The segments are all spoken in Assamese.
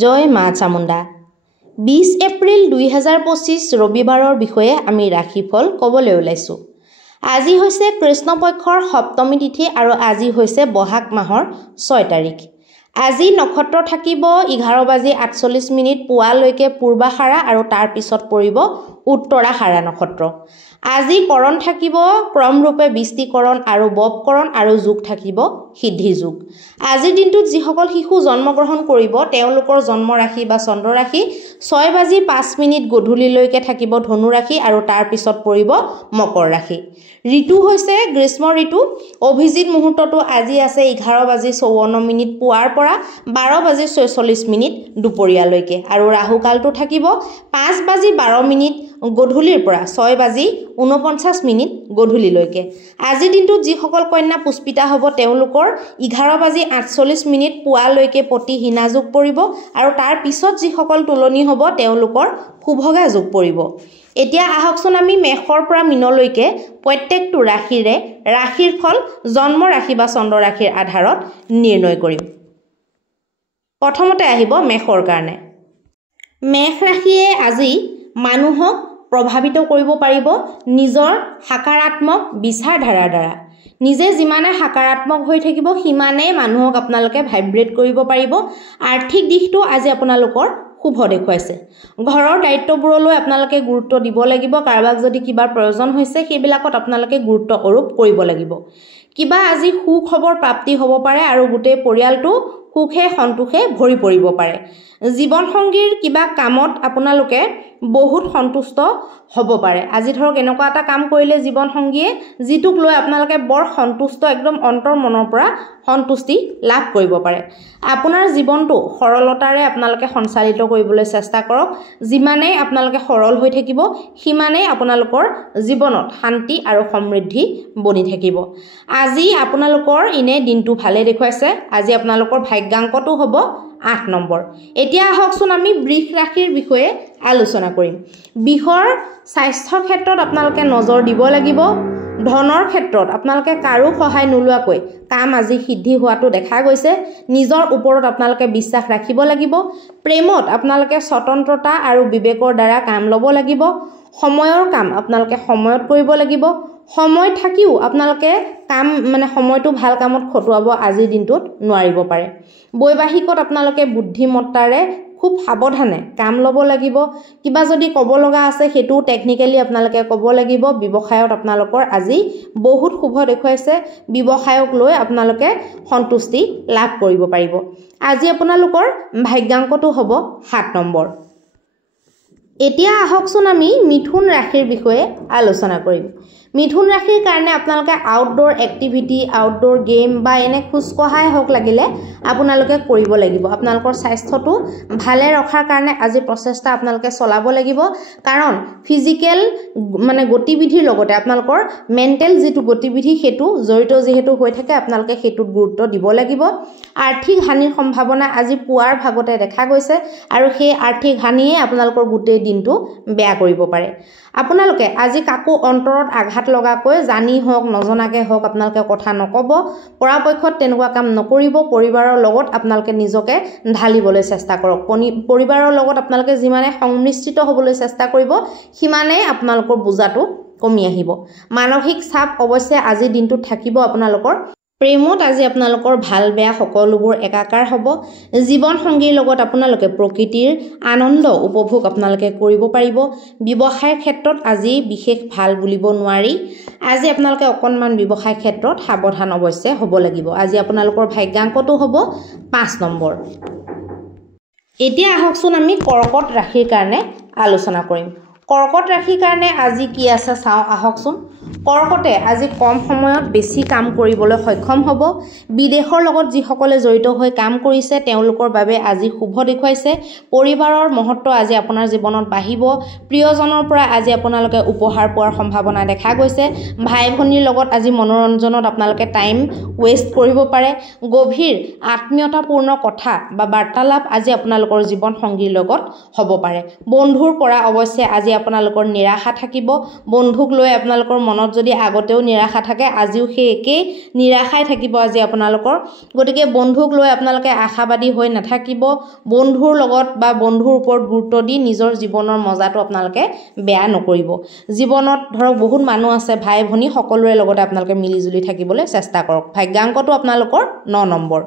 জয় মা চামুণ্ডা। 20 এপ্ৰিল 2025 ৰবিবাৰৰ বিষয়ে আমি ৰাশিফল ক'বলৈ ওলাইছোঁ। আজি হৈছে কৃষ্ণপক্ষৰ সপ্তমী তিথি আৰু আজি হৈছে বহাগ মাহৰ 6 তাৰিখ। আজি নক্ষত্ৰ থাকিব 11:48 পুৱালৈকে পূৰ্বাষাৰা আৰু তাৰ পিছত পৰিব উত্তৰাষাৰা নক্ষত্ৰ। আজি কৰণ থাকিব ক্ৰমৰূপে বৃষ্টিকৰণ আৰু বপকৰণ আৰু যোগ থাকিব সিদ্ধি যোগ। আজিৰ দিনটোত যিসকল শিশু জন্মগ্ৰহণ কৰিব তেওঁলোকৰ জন্ম ৰাশি বা চন্দ্ৰ ৰাশি 6:05 গধূলিলৈকে থাকিব ধনু ৰাশি আৰু তাৰ পিছত পৰিব মকৰ ৰাশি। ঋতু হৈছে গ্ৰীষ্ম ঋতু। অভিজিত মুহূৰ্তটো আজি আছে 11:54 পুৱাৰ পৰা 12:46 দুপৰীয়ালৈকে আৰু ৰাহুকালটো থাকিব 5:12 গধূলিৰ পৰা 6:49 গধূলিলৈকে। আজিৰ দিনটোত যিসকল কন্যা পুষ্পিতা হ'ব তেওঁলোকৰ 11:48 পুৱালৈকে প্ৰতি হীনা যোগ পৰিব আৰু তাৰ পিছত যিসকল তুলনি হ'ব তেওঁলোকৰ শুভগা যোগ পৰিব। এতিয়া আহকচোন আমি মেষৰ পৰা মীনলৈকে প্ৰত্যেকটো ৰাশিৰে ৰাশিৰ ফল জন্ম ৰাশি বা চন্দ্ৰ ৰাশিৰ আধাৰত নিৰ্ণয় কৰিম। প্ৰথমতে আহিব মেষৰ কাৰণে। মেষ ৰাশিয়ে আজি মানুহক প্ৰভাৱিত কৰিব পাৰিব নিজৰ সাকাৰাত্মক বিচাৰধাৰাৰ দ্বাৰা। নিজে যিমানে সাকাৰাত্মক হৈ থাকিব সিমানেই মানুহক আপোনালোকে ভাইব্ৰেট কৰিব পাৰিব। আৰ্থিক দিশটো আজি আপোনালোকৰ শুভ দেখুৱাইছে। ঘৰৰ দায়িত্ববোৰলৈ আপোনালোকে গুৰুত্ব দিব লাগিব। কাৰোবাক যদি কিবা প্ৰয়োজন হৈছে সেইবিলাকত আপোনালোকে গুৰুত্ব আৰোপ কৰিব লাগিব। কিবা আজি সুখবৰ প্ৰাপ্তি হ'ব পাৰে আৰু গোটেই পৰিয়ালটো সুখে সন্তোষে ভৰি পৰিব পাৰে। জীৱনসংগীৰ কিবা কামত আপোনালোকে বহুত সন্তুষ্ট হ'ব পাৰে। আজি ধৰক এনেকুৱা এটা কাম কৰিলে জীৱনসংগীয়ে যিটোক লৈ আপোনালোকে বৰ সন্তুষ্ট একদম অন্তৰ মনৰ পৰা সন্তুষ্টি লাভ কৰিব পাৰে। আপোনাৰ জীৱনটো সৰলতাৰে আপোনালোকে সঞ্চালিত কৰিবলৈ চেষ্টা কৰক। যিমানেই আপোনালোকে সৰল হৈ থাকিব সিমানেই আপোনালোকৰ জীৱনত শান্তি আৰু সমৃদ্ধি বনি থাকিব। আজি আপোনালোকৰ ইনে দিনটো ভালে দেখুৱাইছে। আজি আপোনালোকৰ ভাগ্যাংকটো হ'ব 8 নম্বৰ। এতিয়া আহকচোন আমি বৃষ ৰাশিৰ বিষয়ে আলোচনা কৰিম। বৃষৰ স্বাস্থ্যৰ ক্ষেত্ৰত আপোনালোকে নজৰ দিব লাগিব। ধনৰ ক্ষেত্ৰত আপোনালোকে কাৰো সহায় নোলোৱাকৈ কাম আজি সিদ্ধি হোৱাটো দেখা গৈছে। নিজৰ ওপৰত আপোনালোকে বিশ্বাস ৰাখিব লাগিব। প্ৰেমত আপোনালোকে স্বতন্ত্ৰতা আৰু বিবেকৰ দ্বাৰা কাম ল'ব লাগিব। সময়ৰ কাম আপোনালোকে সময়ত কৰিব লাগিব। সময় থাকিও আপোনালোকে কাম সময়টো ভাল কামত খটুৱাব আজিৰ দিনটোত নোৱাৰিব পাৰে। বৈবাহিকত আপোনালোকে বুদ্ধিমত্তাৰে খুব সাৱধানে কাম ল'ব লাগিব। কিবা যদি ক'ব লগা আছে সেইটো টেকনিকেলি আপোনালোকে ক'ব লাগিব। ব্যৱসায়ত আপোনালোকৰ আজি বহুত শুভ দেখুৱাইছে। ব্যৱসায়ক লৈ আপোনালোকে সন্তুষ্টি লাভ কৰিব পাৰিব। আজি আপোনালোকৰ ভাগ্যাংকটো হ'ব 7 নম্বৰ। এতিয়া আহকচোন আমি মিথুন ৰাশিৰ বিষয়ে আলোচনা কৰিম। মিথুন ৰাশিৰ কাৰণে আপোনালোকে আউটডোৰ এক্টিভিটি, আউটডোৰ গেম বা এনে খোজকঢ়াই হওক লাগিলে আপোনালোকে কৰিব লাগিব। আপোনালোকৰ স্বাস্থ্যটো ভালে ৰখাৰ কাৰণে আজি প্ৰচেষ্টা আপোনালোকে চলাব লাগিব। কাৰণ ফিজিকেল গতিবিধিৰ লগতে আপোনালোকৰ মেণ্টেল যিটো গতিবিধি সেইটো জড়িত যিহেতু হৈ থাকে আপোনালোকে সেইটোত গুৰুত্ব দিব লাগিব। আৰ্থিক হানিৰ সম্ভাৱনা আজি পুৱাৰ ভাগতে দেখা গৈছে আৰু সেই আৰ্থিক হানিয়ে আপোনালোকৰ গোটেই দিনটো বেয়া কৰিব পাৰে। আপোনালোকে আজি কাকো অন্তৰত আঘাত লগাকৈ জানি হওক নজনাকৈ হওক আপোনালোকে কথা নক'ব। পৰাপক্ষত তেনেকুৱা কাম নকৰিব। পৰিবাৰৰ লগত আপোনালোকে নিজকে ঢালিবলৈ চেষ্টা কৰক। পৰিবাৰৰ লগত আপোনালোকে যিমানে সংমিশ্ৰিত হ'বলৈ চেষ্টা কৰিব সিমানেই আপোনালোকৰ বোজাটো কমি আহিব। মানসিক চাপ অৱশ্যে আজিৰ দিনটোত থাকিব আপোনালোকৰ। প্ৰেমত আজি আপোনালোকৰ ভাল বেয়া সকলোবোৰ একাকাৰ হ'ব। জীৱনসংগীৰ লগত আপোনালোকে প্ৰকৃতিৰ আনন্দ উপভোগ আপোনালোকে কৰিব পাৰিব। ব্যৱসায়ৰ ক্ষেত্ৰত আজি বিশেষ ভাল বুলিব নোৱাৰি। আজি আপোনালোকে অকণমান ব্যৱসায় ক্ষেত্ৰত সাৱধান অৱশ্যে হ'ব লাগিব। আজি আপোনালোকৰ ভাগ্যাংকটো হ'ব 5 নম্বৰ। এতিয়া আহকচোন আমি কৰ্কট ৰাশিৰ কাৰণে আলোচনা কৰিম। কৰ্কট ৰাশিৰ কাৰণে আজি কি আছে চাওঁ আহকচোন। কৰ্কটে আজি কম সময়ত বেছি কাম কৰিবলৈ সক্ষম হ'ব। বিদেশৰ লগত যিসকলে জড়িত হৈ কাম কৰিছে তেওঁলোকৰ বাবে আজি শুভ দেখুৱাইছে। পৰিবাৰৰ মহত্ব আজি আপোনাৰ জীৱনত বাঢ়িব। প্ৰিয়জনৰ পৰা আজি আপোনালোকে উপহাৰ পোৱাৰ সম্ভাৱনা দেখা গৈছে। ভাই ভনীৰ লগত আজি মনোৰঞ্জনত আপোনালোকে টাইম ৱেষ্ট কৰিব পাৰে। গভীৰ আত্মীয়তাপূৰ্ণ কথা বা বাৰ্তালাপ আজি আপোনালোকৰ জীৱনসংগীৰ লগত হ'ব পাৰে। বন্ধুৰ পৰা অৱশ্যে আজি আপোনালোকৰ নিৰাশা থাকিব। বন্ধুক লৈ আপোনালোকৰ মনত যদি আগতেও নিৰাশা থাকে আজিও সেই একেই নিৰাশাই থাকিব আজি আপোনালোকৰ গতিকে বন্ধুক লৈ আপোনালোকে আশাবাদী হৈ নাথাকিব বন্ধুৰ লগত বা বন্ধুৰ ওপৰত গুৰুত্ব দি নিজৰ জীৱনৰ মজাটো আপোনালোকে বেয়া নকৰিব জীৱনত ধৰক বহুত মানুহ আছে ভাই ভনী সকলোৰে লগতে আপোনালোকে মিলিজুলি থাকিবলৈ চেষ্টা কৰক ভাগ্যাংকটো আপোনালোকৰ 9 নম্বৰ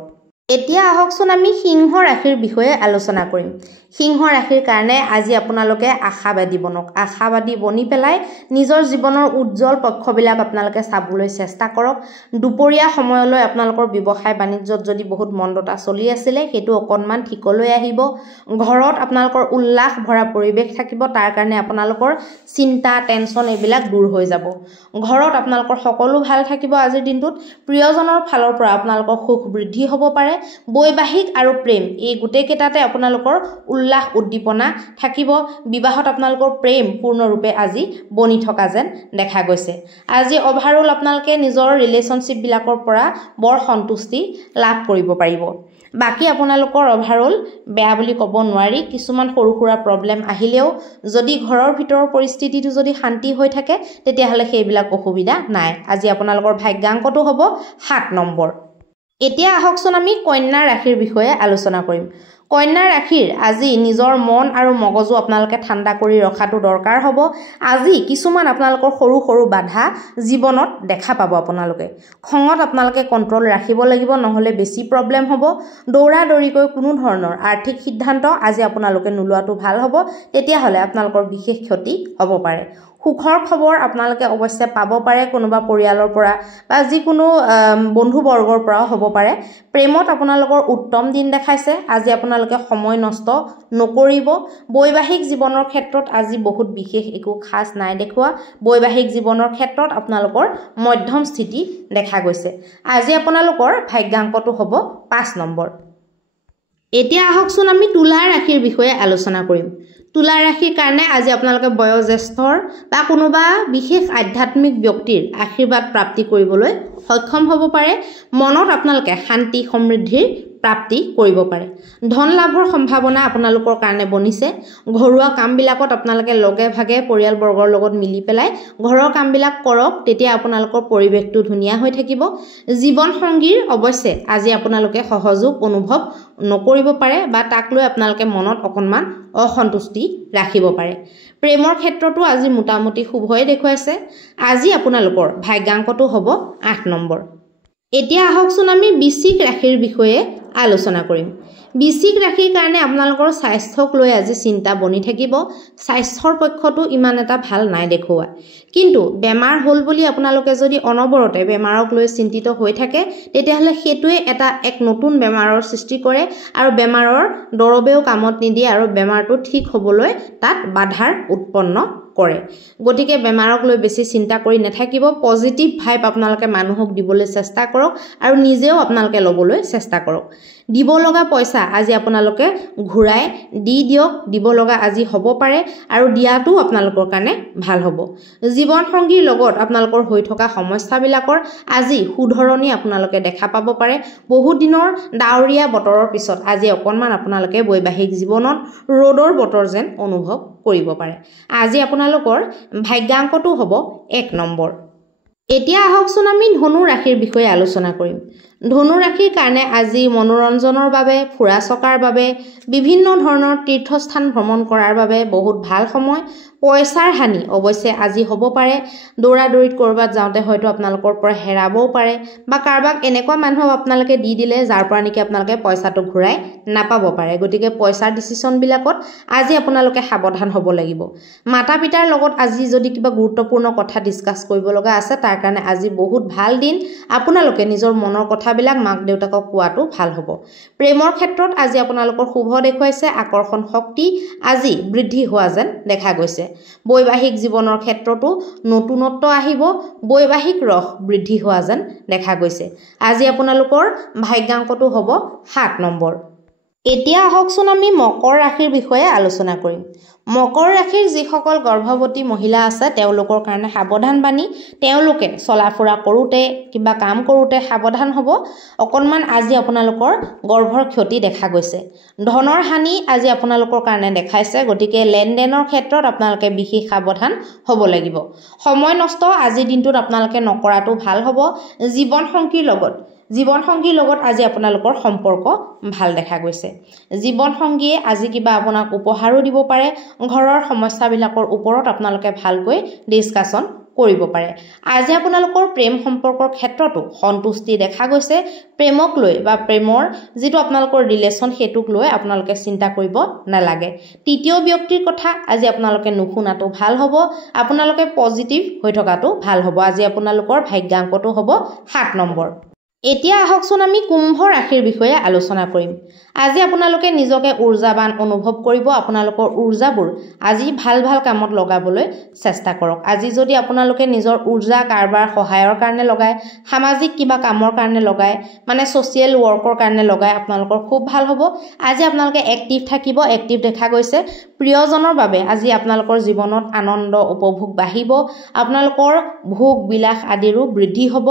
এতিয়া আহকচোন আমি সিংহ ৰাশিৰ বিষয়ে আলোচনা কৰিম সিংহ ৰাশিৰ কাৰণে আজি আপোনালোকে আশাবাদী বনক আশাবাদী বনি পেলাই নিজৰ জীৱনৰ উজ্জ্বল পক্ষবিলাক আপোনালোকে চাবলৈ চেষ্টা কৰক দুপৰীয়া সময়লৈ আপোনালোকৰ ব্যৱসায় বাণিজ্যত যদি বহুত মন্দতা চলি আছিল সেইটো অকণমান ঠিকলৈ আহিব ঘৰত আপোনালোকৰ উল্লাস ভৰা পৰিৱেশ থাকিব তাৰ কাৰণে আপোনালোকৰ চিন্তা টেনচন এইবিলাক দূৰ হৈ যাব ঘৰত আপোনালোকৰ সকলো ভাল থাকিব আজিৰ দিনটোত প্ৰিয়জনৰ ফালৰ পৰা আপোনালোকৰ সুখ বৃদ্ধি হ'ব পাৰে বৈবাহিক আৰু প্ৰেম এই গোটেই কেইটাতে আপোনালোকৰ উল্লাস উদ্দীপনা থাকিব বিবাহত আপোনালোকৰ প্ৰেম পূৰ্ণৰূপে আজি বনি থকা যেন দেখা গৈছে আজি ওভাৰঅল আপোনালোকে নিজৰ ৰিলেশনশ্বিপ বিলাকৰ পৰা বৰ সন্তুষ্টি লাভ কৰিব পাৰিব বাকি আপোনালোকৰ ওভাৰঅল বেয়া বুলি ক'ব নোৱাৰি কিছুমান সৰু সুৰা প্ৰবলেম আহিলেও যদি ঘৰৰ ভিতৰৰ পৰিস্থিতিটো যদি শান্তি হৈ থাকে তেতিয়াহলে সেইবিলাক অসুবিধা নাই আজি আপোনালোকৰ ভাগ্যাংকটো হ'ব 7 নম্বৰ এতিয়া আহকচোন আমি কন্যা ৰাশিৰ বিষয়ে আলোচনা কৰিম কন্যা ৰাশিৰ আজি নিজৰ মন আৰু মগজু আপোনালোকে ঠাণ্ডা কৰি ৰখাটো দৰকাৰ হ'ব আজি কিছুমান আপোনালোকৰ সৰু সৰু বাধা জীৱনত দেখা পাব আপোনালোকে খঙত আপোনালোকে কন্ট্ৰোল ৰাখিব লাগিব নহলে বেছি প্ৰবলেম হ'ব দৌৰা দৌৰিকৈ কোনো ধৰণৰ আৰ্থিক সিদ্ধান্ত আজি আপোনালোকে নোলোৱাটো ভাল হ'ব তেতিয়াহলে আপোনালোকৰ বিশেষ ক্ষতি হ'ব পাৰে সুখৰ খবৰ আপোনালোকে অৱশ্যে পাব পাৰে কোনোবা পৰিয়ালৰ পৰা বা যিকোনো বন্ধু বৰ্গৰ পৰা হ'ব পাৰে প্ৰেমত আপোনালোকৰ উত্তম দিন দেখাইছে আজি আপোনালোকে সময় নষ্ট নকৰিব বৈবাহিক জীৱনৰ ক্ষেত্ৰত আজি বহুত বিশেষ একো খাস নাই দেখুৱা বৈবাহিক জীৱনৰ ক্ষেত্ৰত আপোনালোকৰ মধ্যম স্থিতি দেখা গৈছে আজি আপোনালোকৰ ভাগ্যাংকটো হ'ব 5 নম্বৰ এতিয়া আহকচোন আমি তুলা ৰাশিৰ বিষয়ে আলোচনা কৰিম তুলা ৰাশিৰ কাৰণে আজি আপোনালোকে বয়োজ্যেষ্ঠৰ বা কোনোবা বিশেষ আধ্যাত্মিক ব্যক্তিৰ আশীৰ্বাদ প্ৰাপ্তি কৰিবলৈ সক্ষম হ'ব পাৰে মনত আপোনালোকে শান্তি সমৃদ্ধিৰ প্ৰাপ্তি কৰিব পাৰে ধন লাভৰ সম্ভাৱনা আপোনালোকৰ কাৰণে বনিছে ঘৰুৱা কামবিলাকত আপোনালোকে লগে ভাগে পৰিয়ালবৰ্গৰ লগত মিলি পেলাই ঘৰৰ কামবিলাক কৰক তেতিয়া আপোনালোকৰ পৰিৱেশটো ধুনীয়া হৈ থাকিব জীৱন সংগীৰ অৱশ্যে আজি আপোনালোকে সহযোগ অনুভৱ নকৰিব পাৰে বা তাক লৈ আপোনালোকে মনত অকণমান অসন্তুষ্টি ৰাখিব পাৰে প্ৰেমৰ ক্ষেত্ৰতো আজি মোটামুটি শুভই দেখুৱাইছে আজি আপোনালোকৰ ভাগ্যাংকটো হ'ব 8 নম্বৰ এতিয়া আহকচোন আমি বৃশ্চিক ৰাশিৰ বিষয়ে আলোচনা কৰিম বৃশ্চিক ৰাশিৰ কাৰণে আপোনালোকৰ স্বাস্থ্যক লৈ আজি চিন্তা বনি থাকিব স্বাস্থ্যৰ পক্ষতো ইমান এটা ভাল নাই দেখুৱা কিন্তু বেমাৰ হ'ল বুলি আপোনালোকে যদি অনবৰতে বেমাৰক লৈ চিন্তিত হৈ থাকে তেতিয়াহলে হেতুৱে এটা এক নতুন বেমাৰৰ সৃষ্টি কৰে আৰু বেমাৰৰ দৰবেও কামত নিদিয়ে আৰু বেমাৰটো ঠিক হ'বলৈ তাত বাধাৰ উৎপন্ন কৰে গতিকে বেমাৰক লৈ বেছি চিন্তা কৰি নাথাকিব পজিটিভ ভাইব আপোনালোকে মানুহক দিবলৈ চেষ্টা কৰক আৰু নিজেও আপোনালোকে ল'বলৈ চেষ্টা কৰক দিব লগা পইচা আজি আপোনালোকে ঘূৰাই দি দিয়ক দিব লগা আজি হ'ব পাৰে আৰু দিয়াটো আপোনালোকৰ কাৰণে ভাল হ'ব জীৱন সংগীৰ লগত আপোনালোকৰ হৈ থকা সমস্যাবিলাকৰ আজি সুধৰণি আপোনালোকে দেখা পাব পাৰে বহুত দিনৰ ডাৱৰীয়া বতৰৰ পিছত আজি অকণমান আপোনালোকে বৈবাহিক জীৱনত ৰ'দৰ বতৰ যেন অনুভৱ কৰিব পাৰে আজি আপোনালোকৰ ভাগ্যাংকটো হ'ব 1 নম্বৰ এতিয়া আহকচোন আমি ধনু ৰাশিৰ বিষয়ে আলোচনা কৰিম ধনু ৰাশিৰ কাৰণে আজি মনোৰঞ্জনৰ বাবে ফুৰা চকাৰ বাবে বিভিন্ন ধৰণৰ তীৰ্থস্থান ভ্ৰমণ কৰাৰ বাবে বহুত ভাল সময় পইচাৰ হানি অৱশ্যে আজি হ'ব পাৰে দৌৰা দৌৰিত কৰবাত যাওঁতে হয়তো আপোনালোকৰ পৰা হেৰাবও পাৰে বা কাৰবাক এনেকুৱা মানুহক আপোনালোকে দি দিলে যাৰ পৰা নেকি আপোনালোকে পইচাটো ঘূৰাই নাপাব পাৰে গতিকে পইচাৰ ডিসিশন বিলাকত আজি আপোনালোকে সাৱধান হ'ব লাগিব মাতা পিতাৰ লগত আজি যদি কিবা গুৰুত্বপূৰ্ণ কথা ডিসকাস কৰিব লগা আছে তাৰ কাৰণে আজি বহুত ভাল দিন আপোনালোকে নিজৰ মনৰ কথাবিলাক মাক দেউতাকক কোৱাটো ভাল হ'ব প্ৰেমৰ ক্ষেত্ৰত আজি আপোনালোকৰ শুভ দেখুৱাইছে আকৰ্ষণ শক্তি আজি বৃদ্ধি হোৱা যেন দেখা গৈছে বৈবাহিক জীৱনৰ ক্ষেত্ৰতো নতুনত্ব আহিব বৈবাহিক ৰস বৃদ্ধি হোৱা যেন দেখা গৈছে আজি আপোনালোকৰ ভাগ্যাংকটো হ'ব 7 নম্বৰ এতিয়া আহকচোন আমি মকৰ ৰাশিৰ বিষয়ে আলোচনা কৰিম। মকৰ ৰাশিৰ যিসকল গৰ্ভৱতী মহিলা আছে তেওঁলোকৰ কাৰণে সাৱধান বাণী। তেওঁলোকে চলা ফুৰা কৰোঁতে কিবা কাম কৰোঁতে সাৱধান হ'ব। অকণমান আজি আপোনালোকৰ গৰ্ভৰ ক্ষতি দেখা গৈছে। ধনৰ হানি আজি আপোনালোকৰ কাৰণে দেখাইছে। গতিকে লেনদেনৰ ক্ষেত্ৰত আপোনালোকে বিশেষ সাৱধান হ'ব লাগিব। সময় নষ্ট আজিৰ দিনটোত আপোনালোকে নকৰাটো ভাল হ'ব। জীৱনসংগীৰ লগত আজি আপোনালোকৰ সম্পৰ্ক ভাল দেখা গৈছে। জীৱনসংগীয়ে আজি কিবা আপোনাক উপহাৰো দিব পাৰে। ঘৰৰ সমস্যাবিলাকৰ ওপৰত আপোনালোকে ভালকৈ ডিছকাশ্যন কৰিব পাৰে। আজি আপোনালোকৰ প্ৰেম সম্পৰ্কৰ ক্ষেত্ৰতো সন্তুষ্টি দেখা গৈছে। প্ৰেমক লৈ বা প্ৰেমৰ যিটো আপোনালোকৰ ৰিলেশ্যন সেইটোক লৈ আপোনালোকে চিন্তা কৰিব নালাগে। তৃতীয় ব্যক্তিৰ কথা আজি আপোনালোকে নুশুনাটো ভাল হ'ব। আপোনালোকে পজিটিভ হৈ থকাটো ভাল হ'ব। আজি আপোনালোকৰ ভাগ্যাংকটো হ'ব 7 নম্বৰ। এতিয়া আহকচোন আমি কুম্ভ ৰাশিৰ বিষয়ে আলোচনা কৰিম। আজি আপোনালোকে নিজকে ঊৰ্জাবান অনুভৱ কৰিব। আপোনালোকৰ ঊৰ্জাবোৰ আজি ভাল ভাল কামত লগাবলৈ চেষ্টা কৰক। আজি যদি আপোনালোকে নিজৰ ঊৰ্জা কাৰোবাৰ সহায়ৰ কাৰণে লগায়, সামাজিক কিবা কামৰ কাৰণে লগায়, মানে ছ'চিয়েল ৱৰ্কৰ কাৰণে লগায়, আপোনালোকৰ খুব ভাল হ'ব। আজি আপোনালোকে এক্টিভ থাকিব। এক্টিভ দেখা গৈছে। প্ৰিয়জনৰ বাবে আজি আপোনালোকৰ জীৱনত আনন্দ উপভোগ বাঢ়িব। আপোনালোকৰ ভোগ বিলাস আদিৰো বৃদ্ধি হ'ব।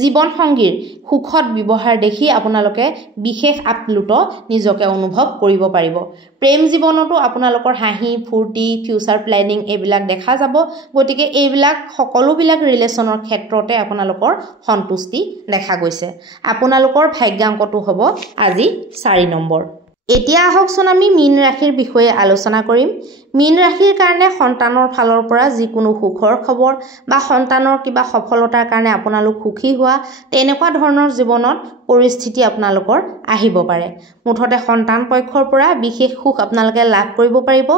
জীৱনসংগীৰ সুখত ব্যৱহাৰ দেখি আপোনালোকে বিশেষ আপ্লুত নিজকে অনুভৱ কৰিব পাৰিব। প্ৰেম জীৱনতো আপোনালোকৰ হাঁহি ফূৰ্তি ফিউচাৰ প্লেনিং এইবিলাক দেখা যাব। গতিকে এইবিলাক সকলোবিলাক ৰিলেশ্যনৰ ক্ষেত্ৰতে আপোনালোকৰ সন্তুষ্টি দেখা গৈছে। আপোনালোকৰ ভাগ্যাংকটো হ'ব আজি 4 নম্বৰ। এতিয়া আহকচোন আমি মীন ৰাশিৰ বিষয়ে আলোচনা কৰিম। মীন ৰাশিৰ কাৰণে সন্তানৰ ফালৰ পৰা যিকোনো সুখৰ খবৰ বা সন্তানৰ কিবা সফলতাৰ কাৰণে আপোনালোক সুখী হোৱা তেনেকুৱা ধৰণৰ জীৱনত পৰিস্থিতি আপোনালোকৰ আহিব পাৰে। মুঠতে সন্তান পক্ষৰ পৰা বিশেষ সুখ আপোনালোকে লাভ কৰিব পাৰিব।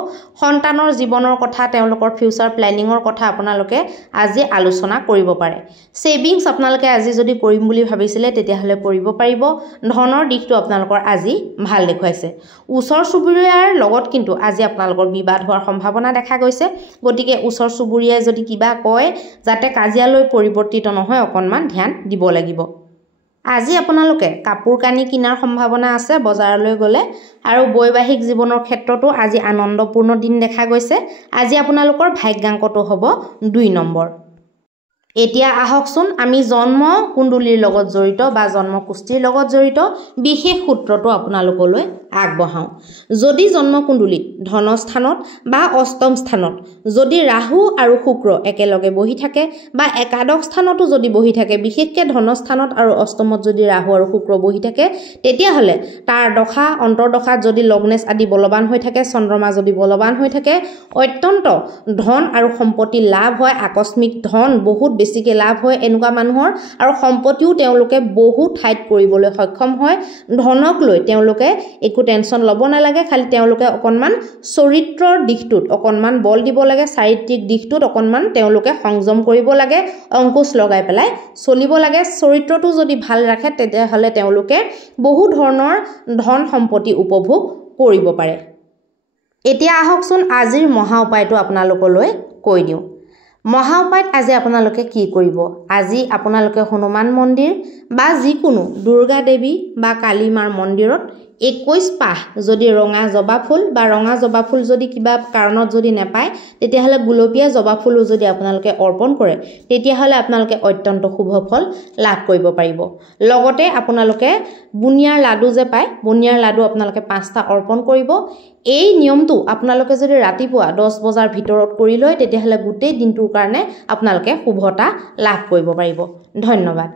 সন্তানৰ জীৱনৰ কথা তেওঁলোকৰ ফিউচাৰ প্লেনিঙৰ কথা আপোনালোকে আজি আলোচনা কৰিব পাৰে। ছেভিংছ আপোনালোকে আজি যদি কৰিম বুলি ভাবিছিলে তেতিয়াহ'লে কৰিব পাৰিব। ধনৰ দিশটো আপোনালোকৰ আজি ভাল দেখুৱাইছে। ওচৰ চুবুৰীয়াৰ লগত কিন্তু আজি আপোনালোকৰ বিবাদ হোৱাৰ সম্ভাৱনা দেখা গৈছে। গতিকে ওচৰ চুবুৰীয়াই যদি কিবা কয় যাতে কাজিয়ালৈ পৰিৱৰ্তিত নহয় অকণমান ধ্যান দিব লাগিব। আজি আপোনালোকে কাপোৰ কানি কিনাৰ সম্ভাৱনা আছে বজাৰলৈ গ'লে। আৰু বৈবাহিক জীৱনৰ ক্ষেত্ৰতো আজি আনন্দপূৰ্ণ দিন দেখা গৈছে। আজি আপোনালোকৰ ভাগ্যাংকটো হ'ব 2 নম্বৰ। এতিয়া আহকচোন আমি জন্ম কুণ্ডলীৰ লগত জড়িত বা জন্মকুষ্ঠিৰ লগত জড়িত বিশেষ সূত্ৰটো আপোনালোকলৈ আগবঢ়াওঁ। যদি জন্মকুণ্ডলীত ধনস্থানত বা অষ্টম স্থানত যদি ৰাহু আৰু শুক্ৰ একেলগে বহি থাকে বা একাদশ স্থানতো যদি বহি থাকে, বিশেষকৈ ধনস্থানত আৰু অষ্টমত যদি ৰাহু আৰু শুক্ৰ বহি থাকে, তেতিয়াহ'লে তাৰ দশা অন্তৰ্দশাত যদি লগ্নেশ আদি বলৱান হৈ থাকে, চন্দ্ৰমা যদি বলৱান হৈ থাকে, অত্যন্ত ধন আৰু সম্পত্তি লাভ হয়। আকস্মিক ধন বহুত বেছিকৈ লাভ হয় এনেকুৱা মানুহৰ। আৰু সম্পত্তিও তেওঁলোকে বহু ঠাইত কৰিবলৈ সক্ষম হয়। ধনক লৈ তেওঁলোকে একো টেনশ্যন ল'ব নালাগে। খালি তেওঁলোকে অকণমান চৰিত্ৰৰ দিশটোত অকণমান বল দিব লাগে। চাৰিত্ৰিক দিশটোত অকণমান তেওঁলোকে সংযম কৰিব লাগে। অংকুশ লগাই পেলাই চলিব লাগে। চৰিত্ৰটো যদি ভাল ৰাখে তেতিয়াহ'লে তেওঁলোকে বহু ধৰণৰ ধন সম্পত্তি উপভোগ কৰিব পাৰে। এতিয়া আহকচোন আজিৰ মহা উপায়টো আপোনালোকলৈ কৈ দিওঁ। মহা উপায়ত আজি আপোনালোকে কি কৰিব? আজি আপোনালোকে হনুমান মন্দিৰ বা যিকোনো দুৰ্গা দেৱী বা কালী মাৰ মন্দিৰত 21 পাহ যদি ৰঙা জবা ফুল বা ৰঙা জবা ফুল যদি কিবা কাৰণত যদি নাপায় তেতিয়াহ'লে গুলপীয়া জবা ফুলো যদি আপোনালোকে অৰ্পণ কৰে তেতিয়াহ'লে আপোনালোকে অত্যন্ত শুভ ফল লাভ কৰিব পাৰিব। লগতে আপোনালোকে বুনিয়াৰ লাডু যে পায়, বুনিয়াৰ লাডু আপোনালোকে 5টা অৰ্পণ কৰিব। এই নিয়মটো আপোনালোকে যদি ৰাতিপুৱা 10 বজাৰ ভিতৰত কৰি লয় তেতিয়াহ'লে গোটেই দিনটোৰ কাৰণে আপোনালোকে শুভতা লাভ কৰিব পাৰিব। ধন্যবাদ।